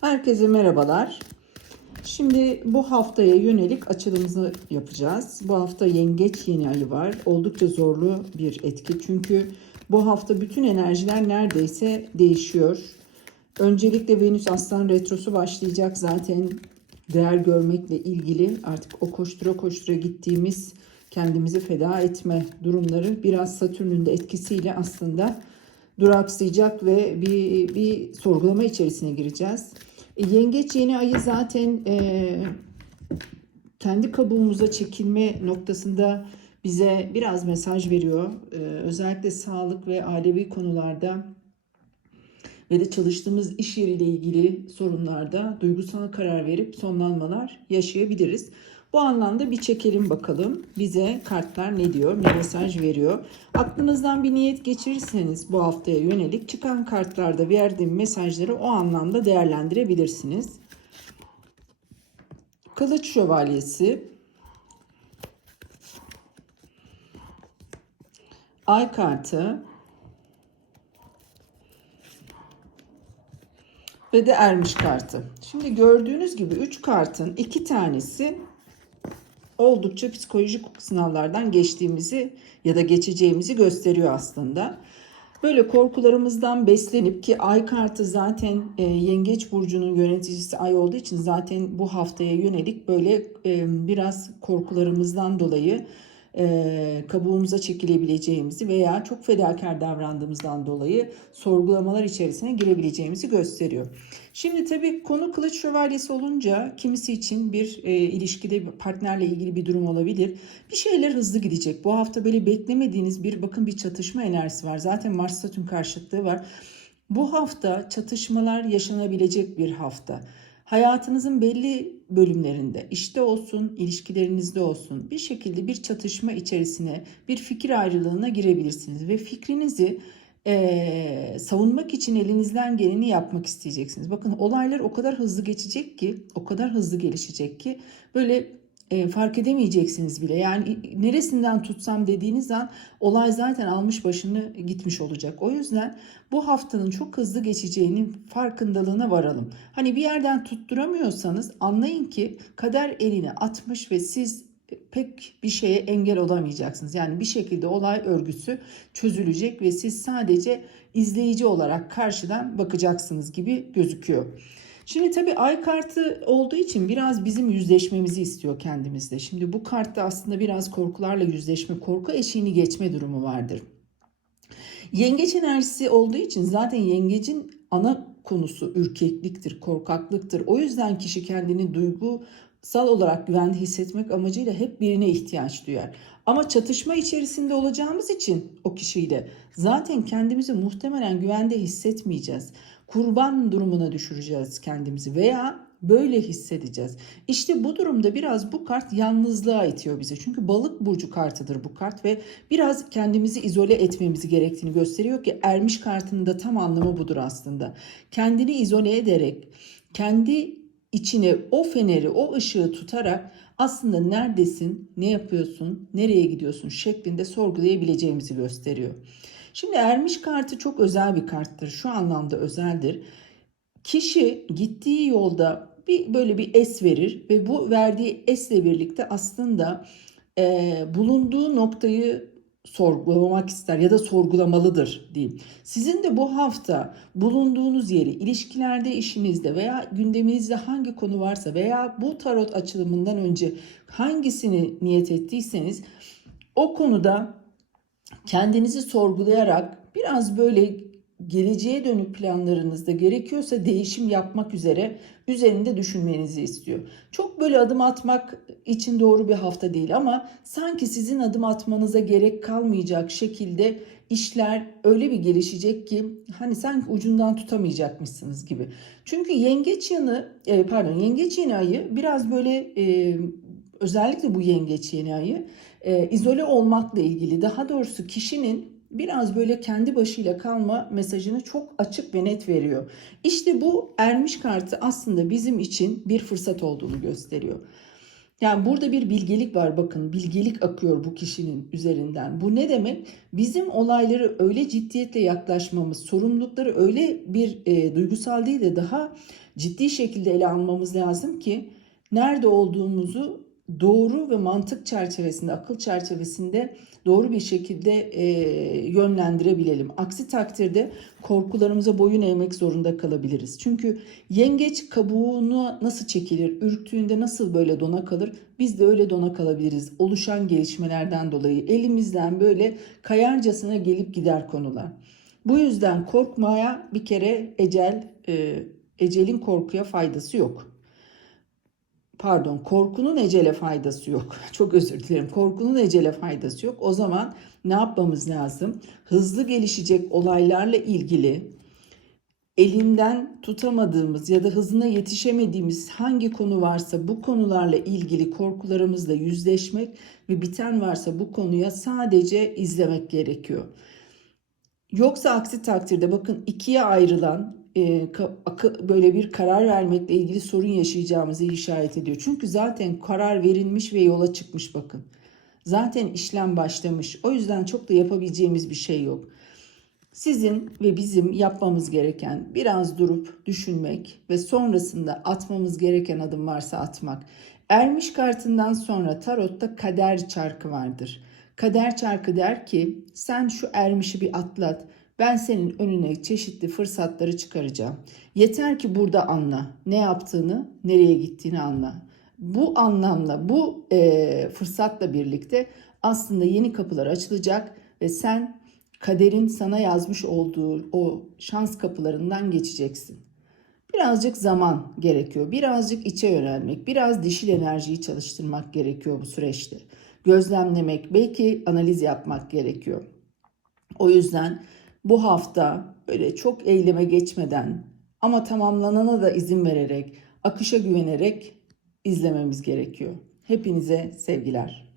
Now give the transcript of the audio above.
Herkese merhabalar. Şimdi bu haftaya yönelik açılımımızı yapacağız. Bu hafta yengeç yeni ayı var. Oldukça zorlu bir etki. Çünkü bu hafta bütün enerjiler neredeyse değişiyor. Öncelikle Venüs Aslan Retrosu başlayacak. Zaten değer görmekle ilgili artık o koştura koştura gittiğimiz kendimizi feda etme durumları biraz Satürn'ün de etkisiyle aslında duraksayacak ve bir, bir sorgulama içerisine gireceğiz. E, Yengeç yeni ayı zaten e, kendi kabuğumuza çekilme noktasında bize biraz mesaj veriyor. E, özellikle sağlık ve ailevi konularda ve de çalıştığımız iş yeriyle ilgili sorunlarda duygusal karar verip sonlanmalar yaşayabiliriz. Bu anlamda bir çekelim bakalım. Bize kartlar ne diyor, ne mesaj veriyor. Aklınızdan bir niyet geçirirseniz bu haftaya yönelik çıkan kartlarda verdiğim mesajları o anlamda değerlendirebilirsiniz. Kılıç Şövalyesi, Ay kartı ve de Ermiş kartı. Şimdi gördüğünüz gibi 3 kartın 2 tanesi oldukça psikolojik sınavlardan geçtiğimizi ya da geçeceğimizi gösteriyor aslında. Böyle korkularımızdan beslenip ki ay kartı zaten e, yengeç burcunun yöneticisi ay olduğu için zaten bu haftaya yönelik böyle e, biraz korkularımızdan dolayı e, kabuğumuza çekilebileceğimizi veya çok fedakar davrandığımızdan dolayı sorgulamalar içerisine girebileceğimizi gösteriyor. Şimdi tabii konu kılıç şövalyesi olunca kimisi için bir e, ilişkide partnerle ilgili bir durum olabilir. Bir şeyler hızlı gidecek. Bu hafta böyle beklemediğiniz bir bakın bir çatışma enerjisi var. Zaten Mars Satürn karşıtlığı var. Bu hafta çatışmalar yaşanabilecek bir hafta. Hayatınızın belli bölümlerinde işte olsun, ilişkilerinizde olsun bir şekilde bir çatışma içerisine, bir fikir ayrılığına girebilirsiniz ve fikrinizi eee, savunmak için elinizden geleni yapmak isteyeceksiniz. Bakın olaylar o kadar hızlı geçecek ki, o kadar hızlı gelişecek ki böyle e, fark edemeyeceksiniz bile. Yani neresinden tutsam dediğiniz an olay zaten almış başını gitmiş olacak. O yüzden bu haftanın çok hızlı geçeceğinin farkındalığına varalım. Hani bir yerden tutturamıyorsanız anlayın ki kader eline atmış ve siz pek bir şeye engel olamayacaksınız. Yani bir şekilde olay örgüsü çözülecek ve siz sadece izleyici olarak karşıdan bakacaksınız gibi gözüküyor. Şimdi tabii ay kartı olduğu için biraz bizim yüzleşmemizi istiyor kendimizde. Şimdi bu kartta aslında biraz korkularla yüzleşme, korku eşiğini geçme durumu vardır. Yengeç enerjisi olduğu için zaten yengecin ana konusu ürkekliktir, korkaklıktır. O yüzden kişi kendini duygusal olarak güvende hissetmek amacıyla hep birine ihtiyaç duyar. Ama çatışma içerisinde olacağımız için o kişiyle zaten kendimizi muhtemelen güvende hissetmeyeceğiz. Kurban durumuna düşüreceğiz kendimizi veya böyle hissedeceğiz. İşte bu durumda biraz bu kart yalnızlığa itiyor bize. Çünkü balık burcu kartıdır bu kart ve biraz kendimizi izole etmemizi gerektiğini gösteriyor ki ermiş kartının da tam anlamı budur aslında. Kendini izole ederek kendi içine o feneri, o ışığı tutarak aslında neredesin, ne yapıyorsun, nereye gidiyorsun şeklinde sorgulayabileceğimizi gösteriyor. Şimdi ermiş kartı çok özel bir karttır. Şu anlamda özeldir. Kişi gittiği yolda bir böyle bir es verir ve bu verdiği esle birlikte aslında e, bulunduğu noktayı sorgulamak ister ya da sorgulamalıdır diyeyim. Sizin de bu hafta bulunduğunuz yeri, ilişkilerde, işinizde veya gündeminizde hangi konu varsa veya bu tarot açılımından önce hangisini niyet ettiyseniz o konuda kendinizi sorgulayarak biraz böyle geleceğe dönük planlarınızda gerekiyorsa değişim yapmak üzere üzerinde düşünmenizi istiyor. Çok böyle adım atmak için doğru bir hafta değil ama sanki sizin adım atmanıza gerek kalmayacak şekilde işler öyle bir gelişecek ki hani sanki ucundan tutamayacakmışsınız gibi. Çünkü yengeç yanı e, pardon yengeç yeni ayı biraz böyle e, özellikle bu yengeç yeni ayı e, izole olmakla ilgili daha doğrusu kişinin biraz böyle kendi başıyla kalma mesajını çok açık ve net veriyor. İşte bu ermiş kartı aslında bizim için bir fırsat olduğunu gösteriyor. Yani burada bir bilgelik var bakın bilgelik akıyor bu kişinin üzerinden. Bu ne demek? Bizim olayları öyle ciddiyetle yaklaşmamız, sorumlulukları öyle bir e, duygusal değil de daha ciddi şekilde ele almamız lazım ki nerede olduğumuzu doğru ve mantık çerçevesinde, akıl çerçevesinde doğru bir şekilde e, yönlendirebilelim. Aksi takdirde korkularımıza boyun eğmek zorunda kalabiliriz. Çünkü yengeç kabuğunu nasıl çekilir, ürktüğünde nasıl böyle dona kalır, biz de öyle dona kalabiliriz. Oluşan gelişmelerden dolayı elimizden böyle kayarcasına gelip gider konular. Bu yüzden korkmaya bir kere ecel, e, ecelin korkuya faydası yok pardon korkunun ecele faydası yok. Çok özür dilerim. Korkunun ecele faydası yok. O zaman ne yapmamız lazım? Hızlı gelişecek olaylarla ilgili elinden tutamadığımız ya da hızına yetişemediğimiz hangi konu varsa bu konularla ilgili korkularımızla yüzleşmek ve biten varsa bu konuya sadece izlemek gerekiyor. Yoksa aksi takdirde bakın ikiye ayrılan böyle bir karar vermekle ilgili sorun yaşayacağımızı işaret ediyor. Çünkü zaten karar verilmiş ve yola çıkmış bakın. Zaten işlem başlamış. O yüzden çok da yapabileceğimiz bir şey yok. Sizin ve bizim yapmamız gereken biraz durup düşünmek ve sonrasında atmamız gereken adım varsa atmak. Ermiş kartından sonra tarotta kader çarkı vardır. Kader çarkı der ki sen şu ermişi bir atlat. Ben senin önüne çeşitli fırsatları çıkaracağım. Yeter ki burada anla. Ne yaptığını, nereye gittiğini anla. Bu anlamla, bu e, fırsatla birlikte aslında yeni kapılar açılacak ve sen kaderin sana yazmış olduğu o şans kapılarından geçeceksin. Birazcık zaman gerekiyor. Birazcık içe yönelmek, biraz dişil enerjiyi çalıştırmak gerekiyor bu süreçte. Gözlemlemek, belki analiz yapmak gerekiyor. O yüzden bu hafta böyle çok eyleme geçmeden ama tamamlanana da izin vererek, akışa güvenerek izlememiz gerekiyor. Hepinize sevgiler.